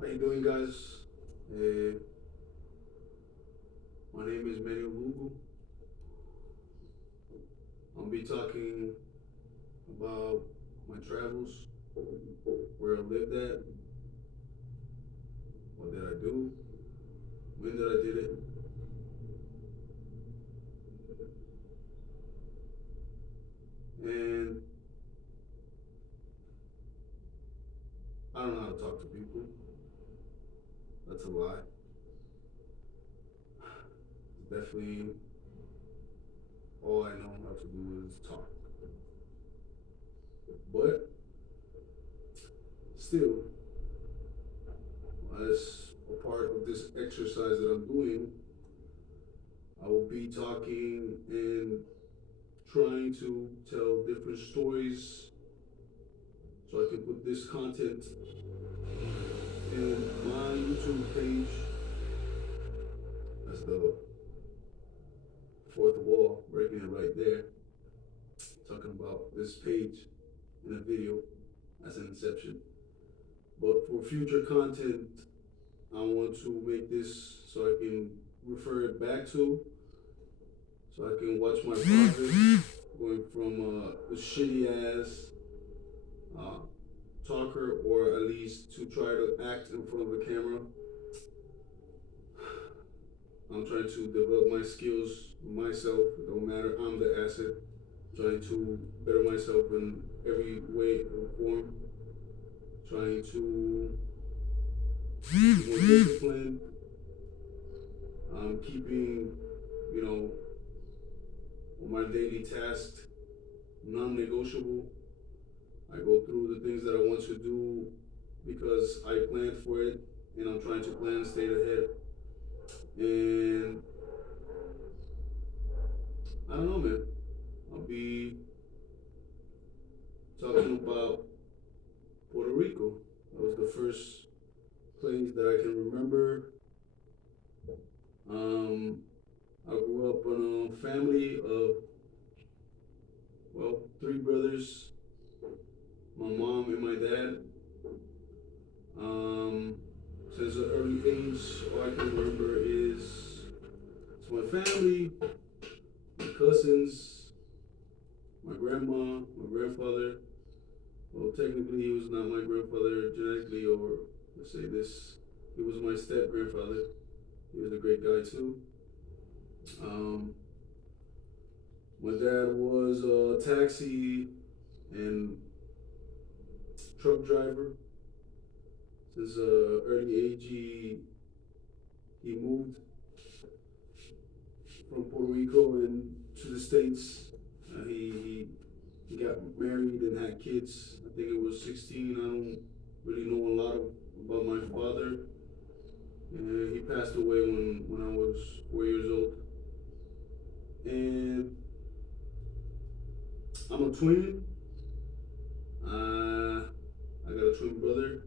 How you doing, guys? Uh, my name is Manuel Lugu. I'll be talking about my travels, where I lived at, what did I do, when did I did it, and I don't know how to talk to people. That's a lie. Definitely, all I know how to do is talk. But still, as a part of this exercise that I'm doing, I will be talking and trying to tell different stories so I can put this content in my YouTube page. That's the fourth wall, breaking it right there. Talking about this page in a video as an inception. But for future content, I want to make this so I can refer it back to, so I can watch my progress going from a shitty ass uh, talker, or at least to try to act in front of the camera. I'm trying to develop my skills myself. It don't matter. I'm the asset. Trying to better myself in every way or form. Trying to be more disciplined. Keeping, you know, my daily tasks non-negotiable. I go through the things that I want to do because I planned for it, and I'm trying to plan, stay ahead. And I don't know, man. I'll be talking about Puerto Rico. That was the first place that I can remember. Um, I grew up in a family of, well, three brothers, my mom and my dad. Um, since an early age, all I can remember is it's my family, my cousins, my grandma, my grandfather. Well, technically, he was not my grandfather genetically, or let's say this, he was my step grandfather. He was a great guy too. Um, my dad was a taxi and truck driver. Since early age, he moved from Puerto Rico and to the States. He got married and had kids. I think it was 16. I don't really know a lot about my father. And he passed away when I was 4 years old. And I'm a twin. I got a twin brother.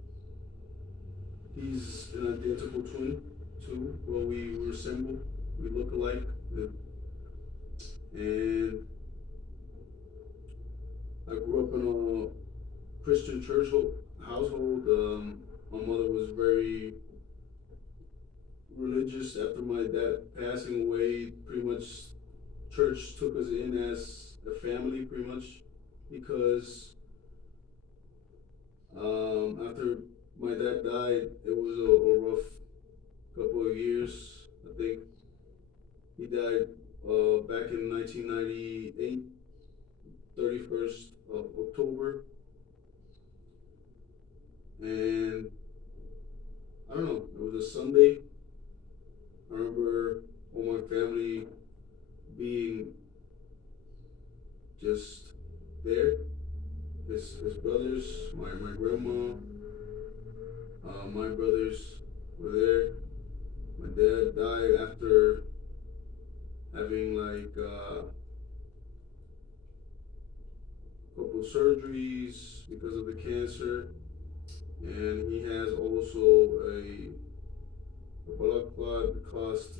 He's an identical twin too. Well, we resemble. We look alike. And I grew up in a Christian church household. My mother was very religious. After my dad passing away, pretty much church took us in as a family, pretty much. because after my dad died, it was a rough couple of years. I think he died back in 1998, 31st of October, and I don't know. It was a Sunday. I remember all my family being just there. His brothers, my grandma, my brothers were there. My dad died after having like a couple of surgeries because of the cancer, and he has also a blood clot that caused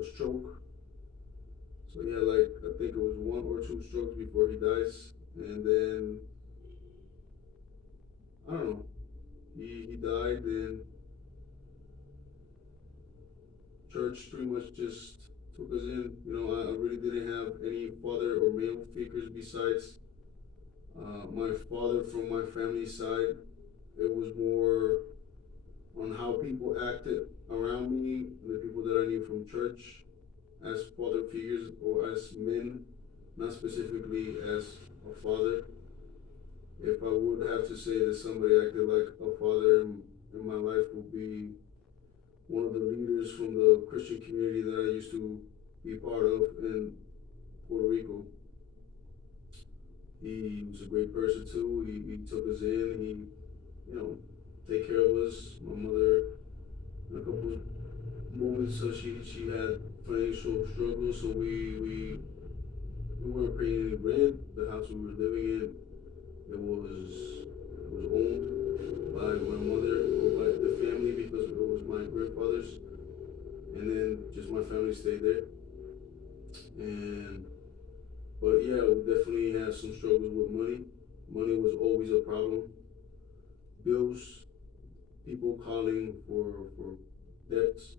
a stroke. So he had like I think it was one or two strokes before he dies, and then I don't know. He died, and church pretty much just took us in. You know, I really didn't have any father or male figures besides my father from my family side. It was more on how people acted around me, the people that I knew from church, as father figures or as men, not specifically as a father. If I would have to say that somebody acted like a father in my life, would be one of the leaders from the Christian community that I used to be part of in Puerto Rico. He was a great person too. He took us in. He, you know, take care of us. My mother, in a couple of moments, so she had financial struggles, so we weren't paying any rent. The house we were living in, it was owned by my mother or by the family because it was my grandfather's, and then just my family stayed there. And but yeah, we definitely had some struggles with money. Money was always a problem. Bills, people calling for debts.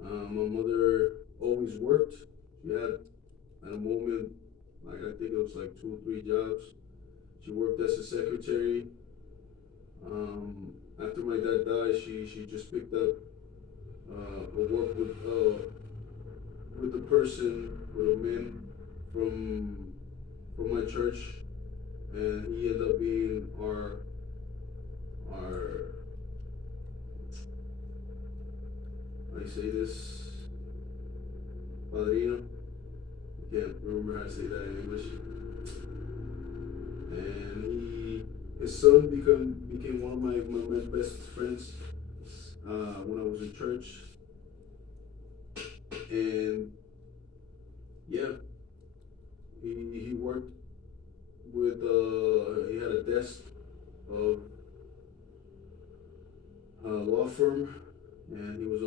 My mother always worked. She had at a moment, like I think it was like two or three jobs. She worked as a secretary. After my dad died, she just picked up a work with the person, with a man from from my church, and he ended up being our I say this padrino. I can't remember how to say that in English. And his son became one of my best friends when I was in church. And yeah, he worked with he had a desk of a law firm, and he was a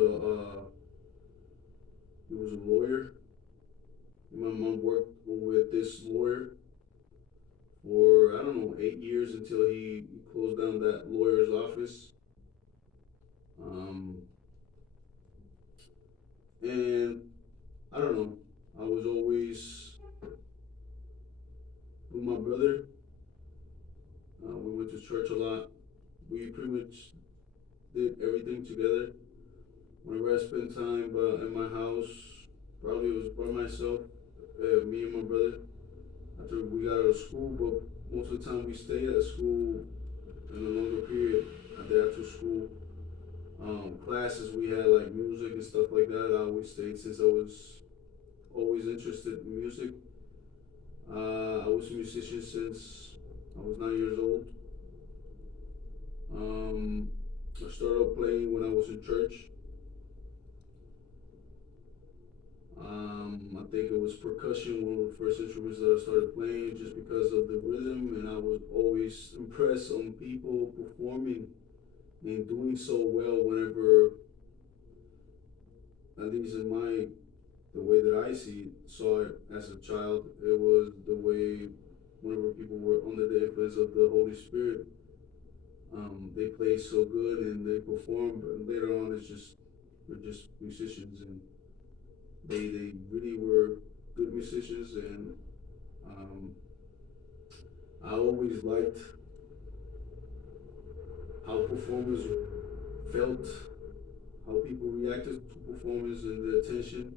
lawyer. My mom worked with this lawyer for I don't know 8 years until he closed down that lawyer's office. Um, and I don't know. I was always with my brother. We went to church a lot. We pretty much did everything together. Whenever I spent time in my house, probably it was by myself, me and my brother. After we got out of school, but most of the time we stayed at school in a longer period after school. Classes we had like music and stuff like that. I always stayed since I was always interested in music. I was a musician since I was 9 years old. I started playing when I was in church. I think it was percussion, one of the first instruments that I started playing just because of the rhythm, and I was always impressed on people performing and doing so well whenever, at least in the way that I saw it as a child, it was the way whenever people were under the influence of the Holy Spirit, they played so good and they performed, but later on it's just, they're just musicians, and they really were good musicians, and Um, I always liked how performers felt, how people reacted to performance and the attention.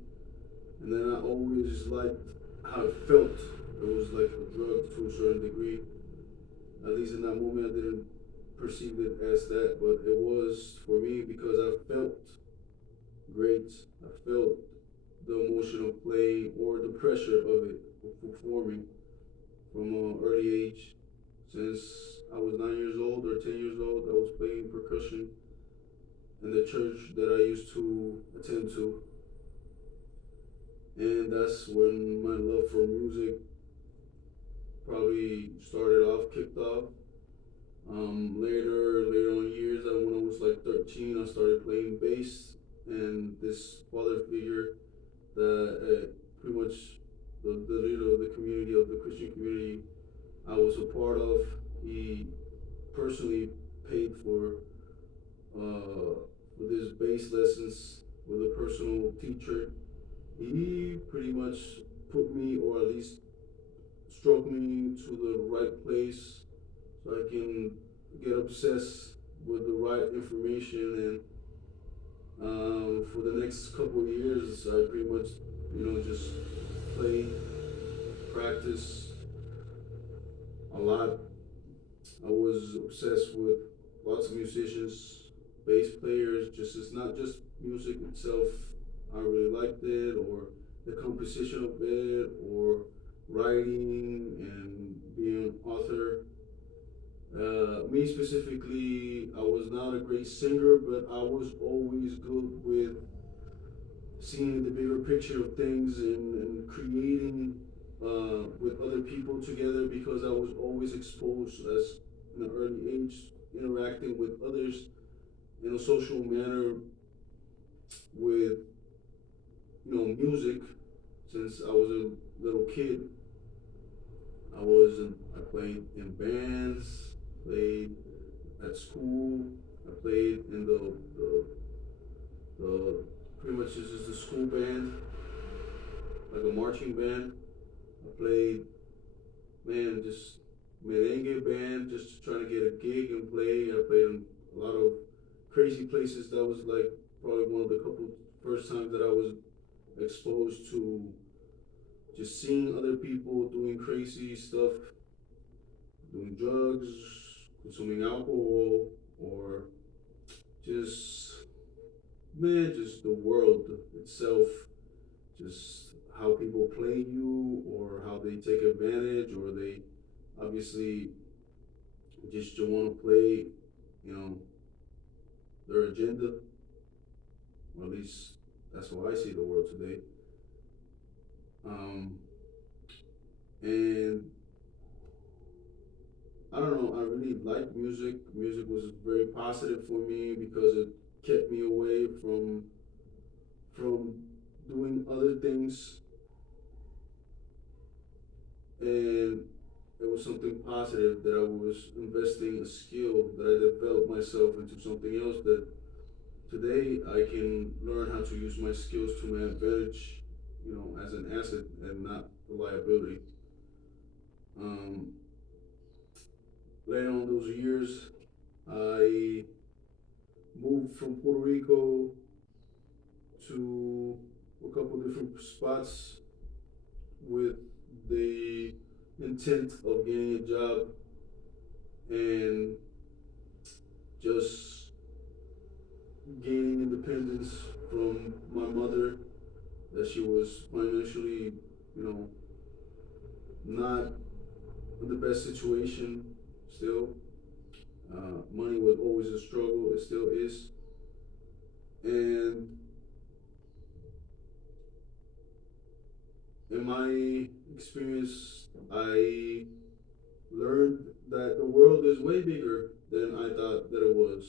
And then I always liked how it felt. It was like a drug to a certain degree. At least in that moment, I didn't perceive it as that, but it was for me because I felt great. I felt the emotion of playing or the pressure of it, of performing from an early age. Since I was 9 years old or 10 years old, I was playing percussion in the church that I used to attend to. And that's when my love for music probably started off, kicked off. Later on years, when I was like 13, I started playing bass, and this father figure that pretty much the leader of the community, of the Christian community I was a part of, he personally paid for this bass lessons with a personal teacher. He pretty much put me, or at least struck me to the right place so I can get obsessed with the right information. And for the next couple of years, I pretty much, just play, practice a lot. I was obsessed with lots of musicians, bass players. Just it's not just music itself. I really liked it, or the composition of it, or writing and being an author. Me specifically, I was not a great singer, but I was always good with seeing the bigger picture of things and creating with other people together because I was always exposed as in an early age, interacting with others in a social manner with music. Since I was a little kid, I played in bands, played at school. I played in the pretty much this is the school band, like a marching band. I played, man, just merengue band, just trying to get a gig and play. I played in a lot of crazy places. That was like probably one of the couple first times that I was exposed to just seeing other people doing crazy stuff, doing drugs, consuming alcohol, or just, man, just the world itself, just how people play you or how they take advantage or they obviously just want to play, you know, their agenda, or at least that's how I see the world today. Um, and I don't know, I really like music. Music was very positive for me because it kept me away from doing other things, and it was something positive that I was investing a skill that I developed myself into something else that today I can learn how to use my skills to my advantage, as an asset and not a liability. Um, Later on those years, I moved from Puerto Rico to a couple different spots with the intent of getting a job and just gaining independence from my mother, that she was financially, you know, not in the best situation still. Money was always a struggle, it still is. And in my experience, I learned that the world is way bigger than I thought that it was.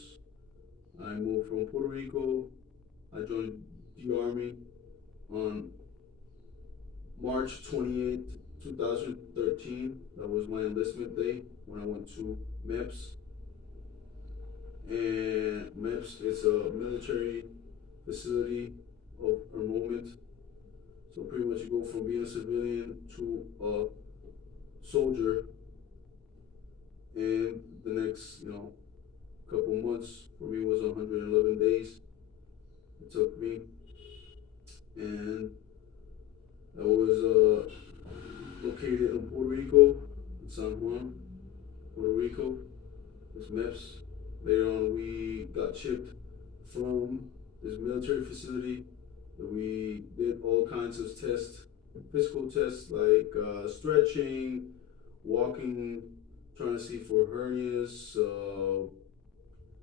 I moved from Puerto Rico. I joined the Army on March 28th, 2013. That was my enlistment day when I went to MEPS. And MEPS is a military facility of enrollment. So pretty much you go from being a civilian to soldier, and the next, couple months for me was 111 days it took me, and I was located in Puerto Rico, in San Juan, Puerto Rico. This MEPS. Later on, we got shipped from this military facility. We did all kinds of tests, physical tests like stretching, walking, trying to see for hernias,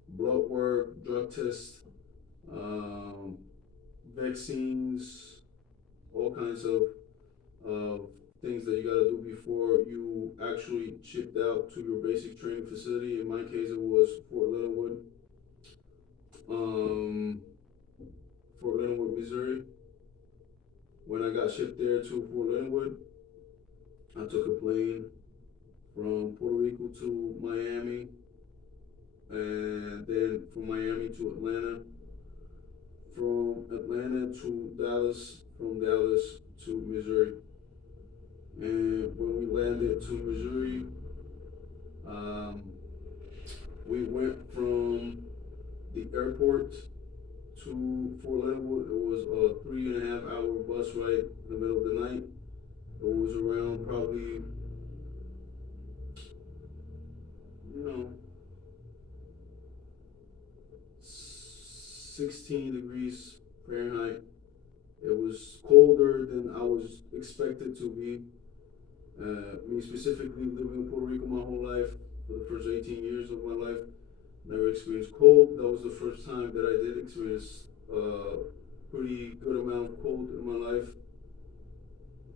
blood work, drug tests, um, vaccines, all kinds of things that you gotta do before you actually shipped out to your basic training facility. In my case, it was um, Fort Leonard, Missouri. When I got shipped there to Fort Leonard, I took a plane from Puerto Rico to Miami, and then from Miami to Atlanta, from Atlanta to Dallas, from Dallas to Missouri. And when we landed to Missouri, um, we went from the airport to Fort Leonard. It was a 3.5 hour bus ride in the middle of the night. It was around probably, you know, 16 degrees Fahrenheit. It was colder than I was expected to be. Me specifically living in Puerto Rico my whole life, for the first 18 years of my life, never experienced cold. That was the first time that I did experience a pretty good amount of cold in my life.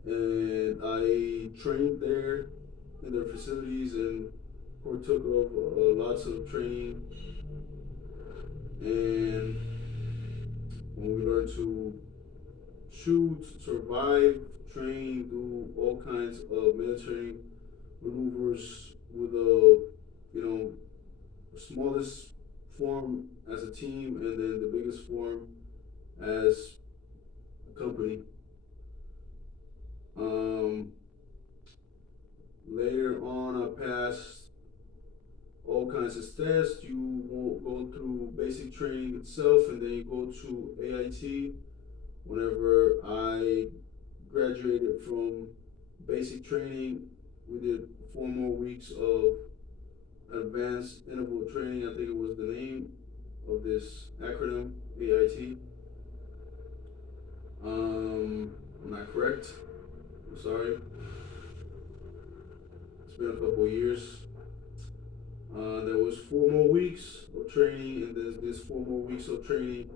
And I trained there in their facilities and partook of lots of training. And when we learned to shoot, survive, train, do all kinds of military maneuvers with smallest form as a team and then the biggest form as a company. Um, Later on, I passed all kinds of tests. You will go through basic training itself, and then you go to AIT. Whenever I graduated from basic training, we did 4 more weeks of advanced interval training. I think it was the name of this acronym, AIT. I'm not correct. I'm sorry. It's been a couple of years. There was 4 more weeks of training, and this 4 more weeks of training,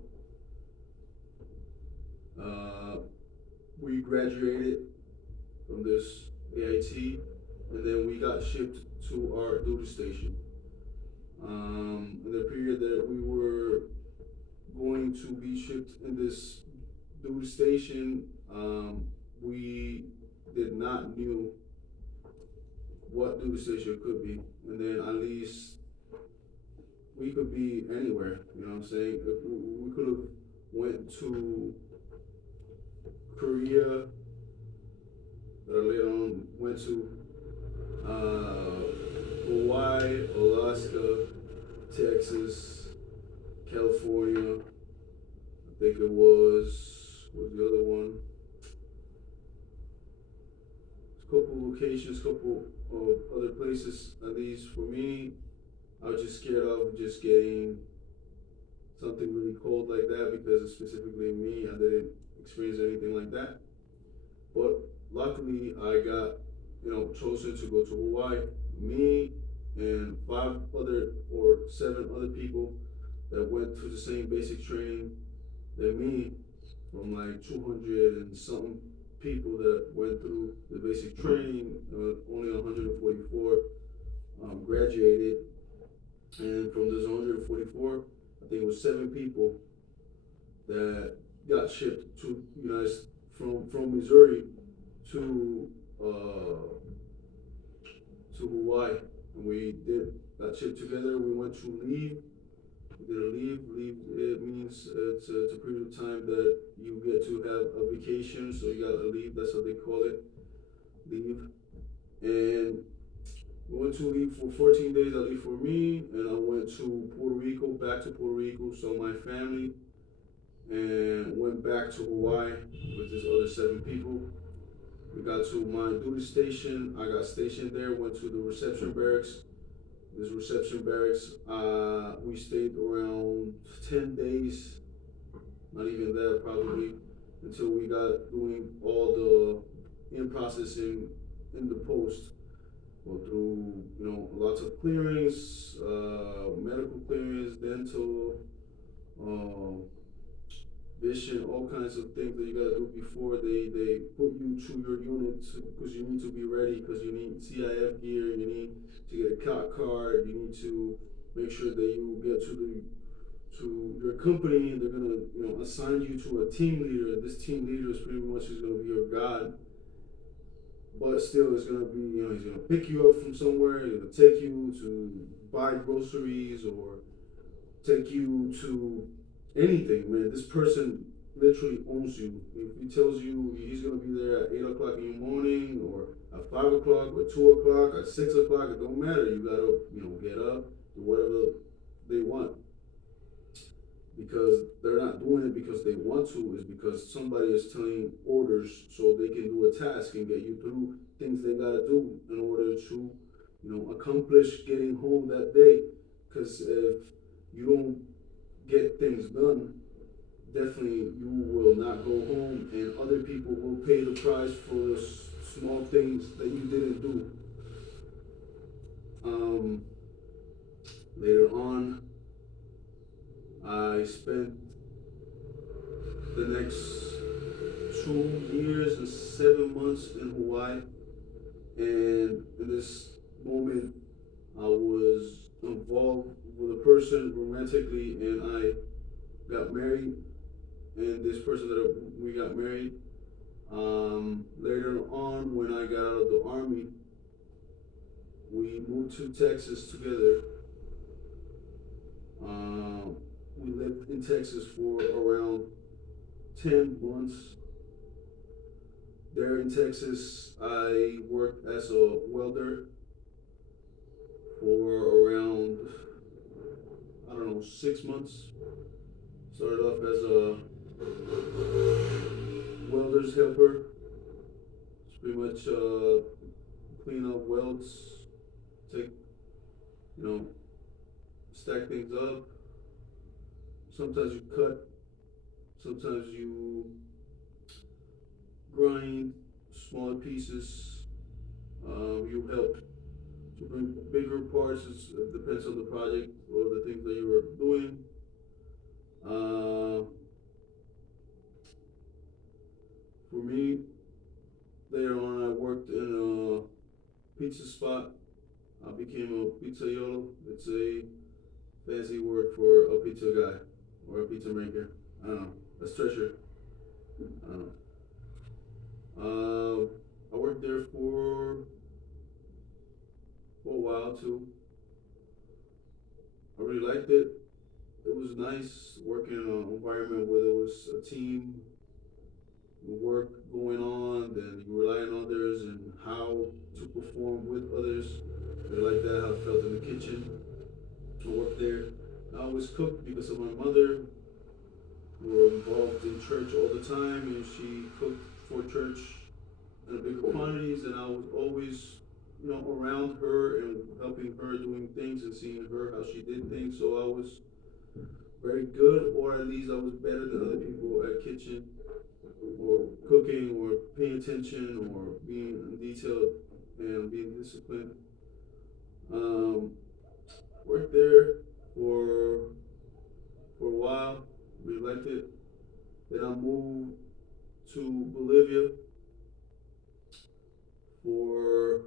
uh, we graduated from this AIT, and then we got shipped to our duty station. In the period that we were going to be shipped in this duty station, we did not knew what duty station could be, and then at least we could be anywhere. You know what I'm saying? If we could have went to Korea, that I later on went to Hawaii, Alaska, Texas, California. I think it was the other one. A couple locations, couple of other places. At least for me, I was just scared of just getting something really cold like that because specifically me, I didn't experience anything like that. But luckily, I got chosen to go to Hawaii. Me and 5 or 7 other people that went through the same basic training than me, from like 200 and something people that went through the basic training. Only 144 graduated, and from those 144, I think it was 7 people that got shipped to from Missouri to Hawaii, and we did got shipped together. We went to leave. We did a leave. Leave, it means it's a period of time that you get to have a vacation. So you got a leave. That's how they call it, leave. And we went to leave for 14 days. I leave for me, and I went to Puerto Rico, back to Puerto Rico, saw my family, and went back to Hawaii with this other 7 people. We got to my duty station. I got stationed there. Went to the reception barracks. This reception barracks, we stayed around 10 days, not even that probably, until we got doing all the in processing in the post. Go through, lots of clearings, medical clearance, dental, um, vision, all kinds of things that you gotta do before they put you to your unit, because you need to be ready, because you need CIF gear, you need to get a cop card, you need to make sure that you get to your company, and they're gonna assign you to a team leader, and this team leader is pretty much is gonna be your god. But still, it's gonna be, he's gonna pick you up from somewhere, he's gonna take you to buy groceries or take you to anything, man. This person literally owns you. If he tells you he's gonna be there at 8 o'clock in the morning, or at 5 o'clock, or 2 o'clock, at 6 o'clock, it don't matter. You gotta, get up, do whatever they want, because they're not doing it because they want to. Is because somebody is telling orders so they can do a task and get you through things they gotta do in order to, accomplish getting home that day. Because if you don't get things done, definitely you will not go home, and other people will pay the price for the small things that you didn't do. Um, Later on, I spent the next 2 years and 7 months in Hawaii, and in this moment, I was involved with a person romantically, and I got married. And this person that we got married. Later on, when I got out of the army, we moved to Texas together. We lived in Texas for around 10 months. There in Texas, I worked as a welder for around, I don't know, 6 months. Started off as a welder's helper. It's pretty much clean up welds, take, you know, stack things up. Sometimes you cut, sometimes you grind smaller pieces. You help to bring bigger parts. It depends on the project or the things that you are doing. For me, later on, I worked in a pizza spot. I became a pizzaiolo. It's a fancy word for a pizza guy or a pizza maker. I don't know. A stretcher. I don't know. I worked there for a while too. I really liked it. It was nice working in an environment where there was a team work going on, then you rely on others and how to perform with others. I really like that, how I felt in the kitchen. I worked there. I always cooked because of my mother. We were involved in church all the time, and she cooked for church in big quantities, and I was always, around her and helping her doing things and seeing her how she did things. So I was very good, or at least I was better than other people at kitchen or cooking or paying attention or being detailed and being disciplined. Um, Worked there for for a while, really liked it. Then I moved to Bolivia for,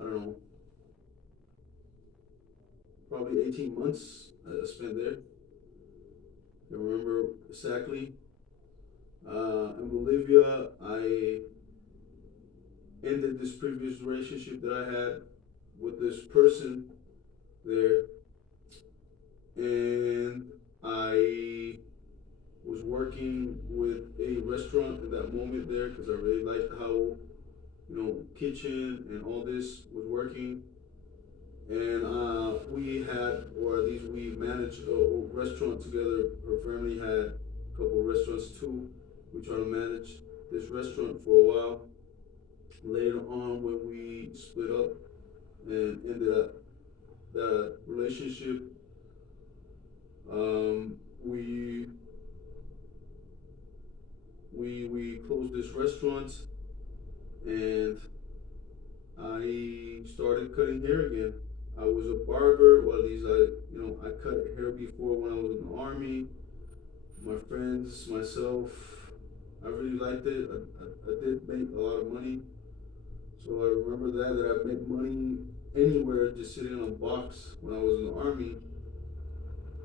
I don't know, probably 18 months I spent there. I don't remember exactly. In Bolivia, I ended this previous relationship that I had with this person there, and I was working with a restaurant at that moment there because I really liked how kitchen and all this was working, and we had, or at least we managed a restaurant together. Her family had a couple of restaurants too. We tried to manage this restaurant for a while. Later on, when we split up and ended up that relationship, um, we we closed this restaurant, and I started cutting hair again. I was a barber, or at least I cut hair before when I was in the army. My friends, myself, I really liked it. I did make a lot of money, so I remember that I made money anywhere just sitting on a box when I was in the army,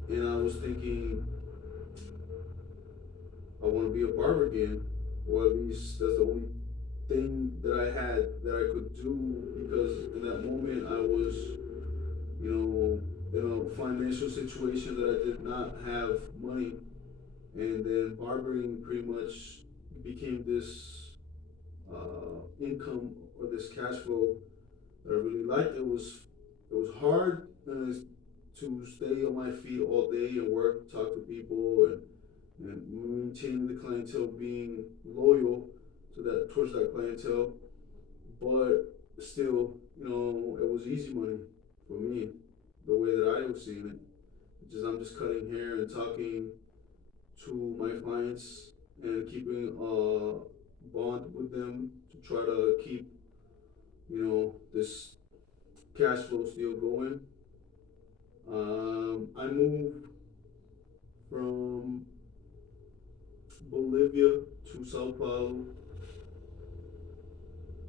and I was thinking I want to be a barber again, or at least that's the only thing that I had that I could do because in that moment I was, in a financial situation that I did not have money, and then barbering pretty much became this income or this cash flow that I really liked. It was hard to stay on my feet all day and work, talk to people, and maintaining the clientele, being loyal to that towards that clientele. But still, it was easy money for me, the way that I was seeing it. Just I'm just cutting hair and talking to my clients and keeping a bond with them to try to keep this cash flow still going. I moved from Bolivia to Sao Paulo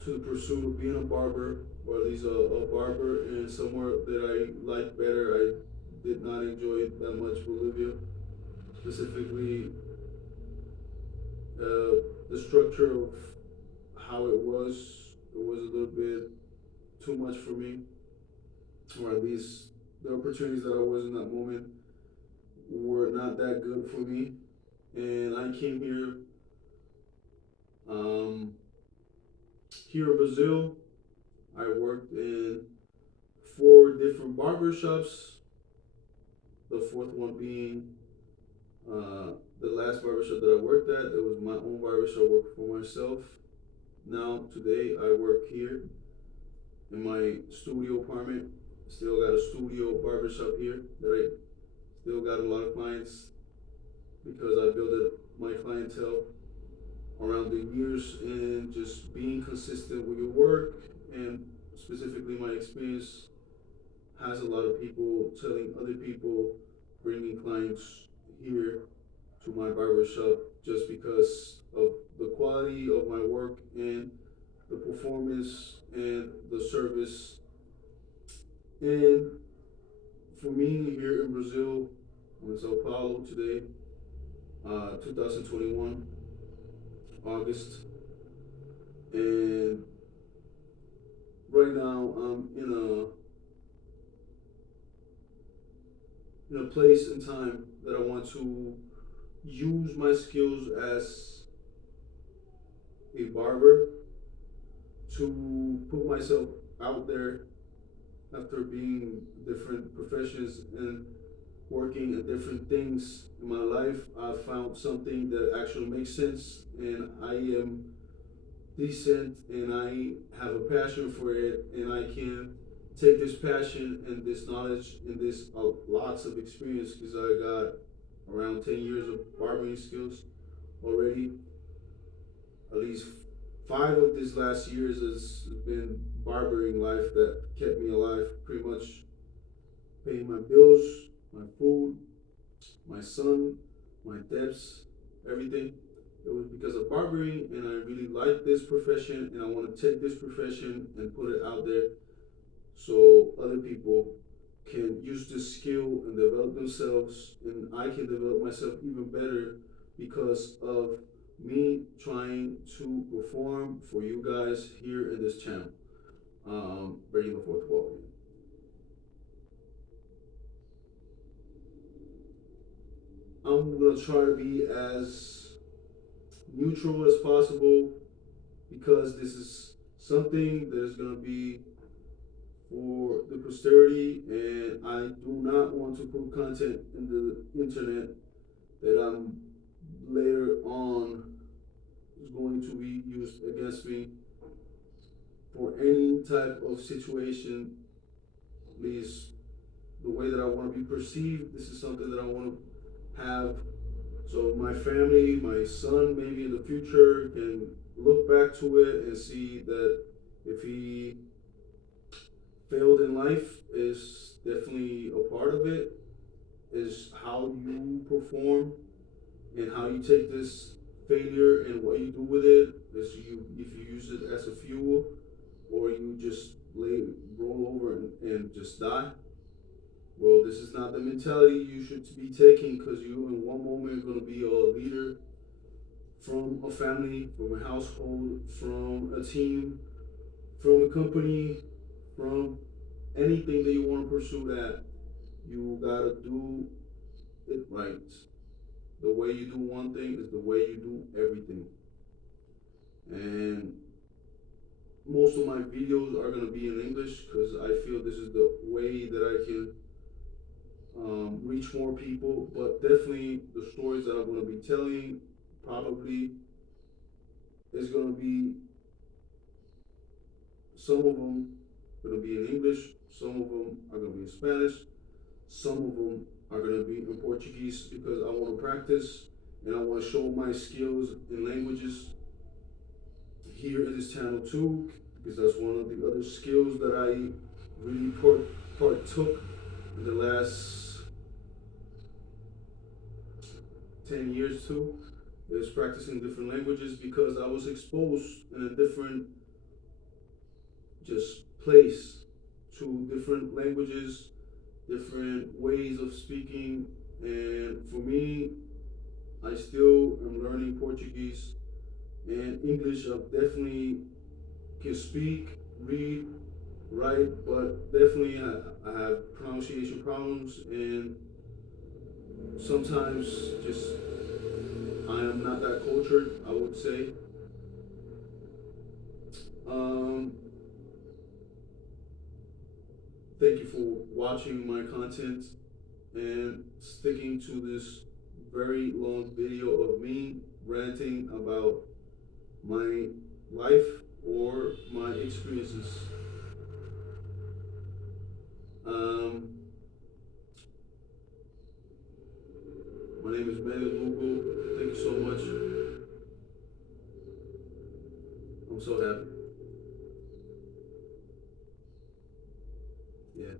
to the pursuit of being a barber, or at least a barber in somewhere that I like better. I did not enjoy that much Bolivia, specifically the structure of how it was. It was a little bit too much for me, or at least the opportunities that I was in that moment were not that good for me. And I came um, here in Brazil. I worked in four different barber shops. The fourth one being the last barbershop that I worked at. It was my own barbershop. I worked for myself. Now today I work here in my studio apartment. Still got a studio barbershop here that I still got a lot of clients because I built my clientele around the years and just being consistent with your work, and specifically my experience has a lot of people telling other people, bringing clients here to my barbershop just because of the quality of my work and the performance and the service. And for me here in Brazil, I'm in Sao Paulo today, 2021, August, and right now I'm in a place in time that I want to use my skills as a barber to put myself out there after being different professions and working at different things in my life. I found something that actually makes sense, and I am decent, and I have a passion for it, and I can take this passion and this knowledge and this lots of experience because I got around 10 years of barbering skills already. At least 5 of these last years has been barbering life that kept me alive, pretty much paying my bills, my food, my son, my debts, everything. It was because of barbering, and I really like this profession, and I want to take this profession and put it out there so other people can use this skill and develop themselves, and I can develop myself even better because of me trying to perform for you guys here in this channel. Breaking the fourth wall. I'm gonna try to be as neutral as possible because this is something that is going to be for the posterity, and I do not want to put content in the internet that I'm later on is going to be used against me for any type of situation. At least the way that I want to be perceived. This is something that I want to have. So my family, my son, maybe in the future can look back to it and see that if he failed in life is definitely a part of it, is how you perform and how you take this failure and what you do with it. Is you if you use it as a fuel or you just roll over and just die. Well, this is not the mentality you should be taking, because you in one moment are going to be a leader from a family, from a household, from a team, from a company, from anything that you want to pursue. That you gotta do it right. The way you do one thing is the way you do everything. And most of my videos are gonna be in English because I feel this is the way that I can reach more people. But definitely the stories that I'm gonna be telling probably is gonna be, some of them gonna be in English, some of them are gonna be in Spanish, some of them are gonna be in Portuguese because I want to practice and I want to show my skills in languages here in this channel too, because that's one of the other skills that I really partook in the last 10 years too, is practicing different languages because I was exposed in a different just place to different languages, different ways of speaking. And for me, I still am learning Portuguese and English. I definitely can speak, read, write, but definitely I have pronunciation problems, and sometimes just I am not that cultured, I would say. Um, Thank you for watching my content and sticking to this very long video of me ranting about my life or my experiences. Um, my name is Manuel Lugo. Thank you so much. I'm so happy. Yeah.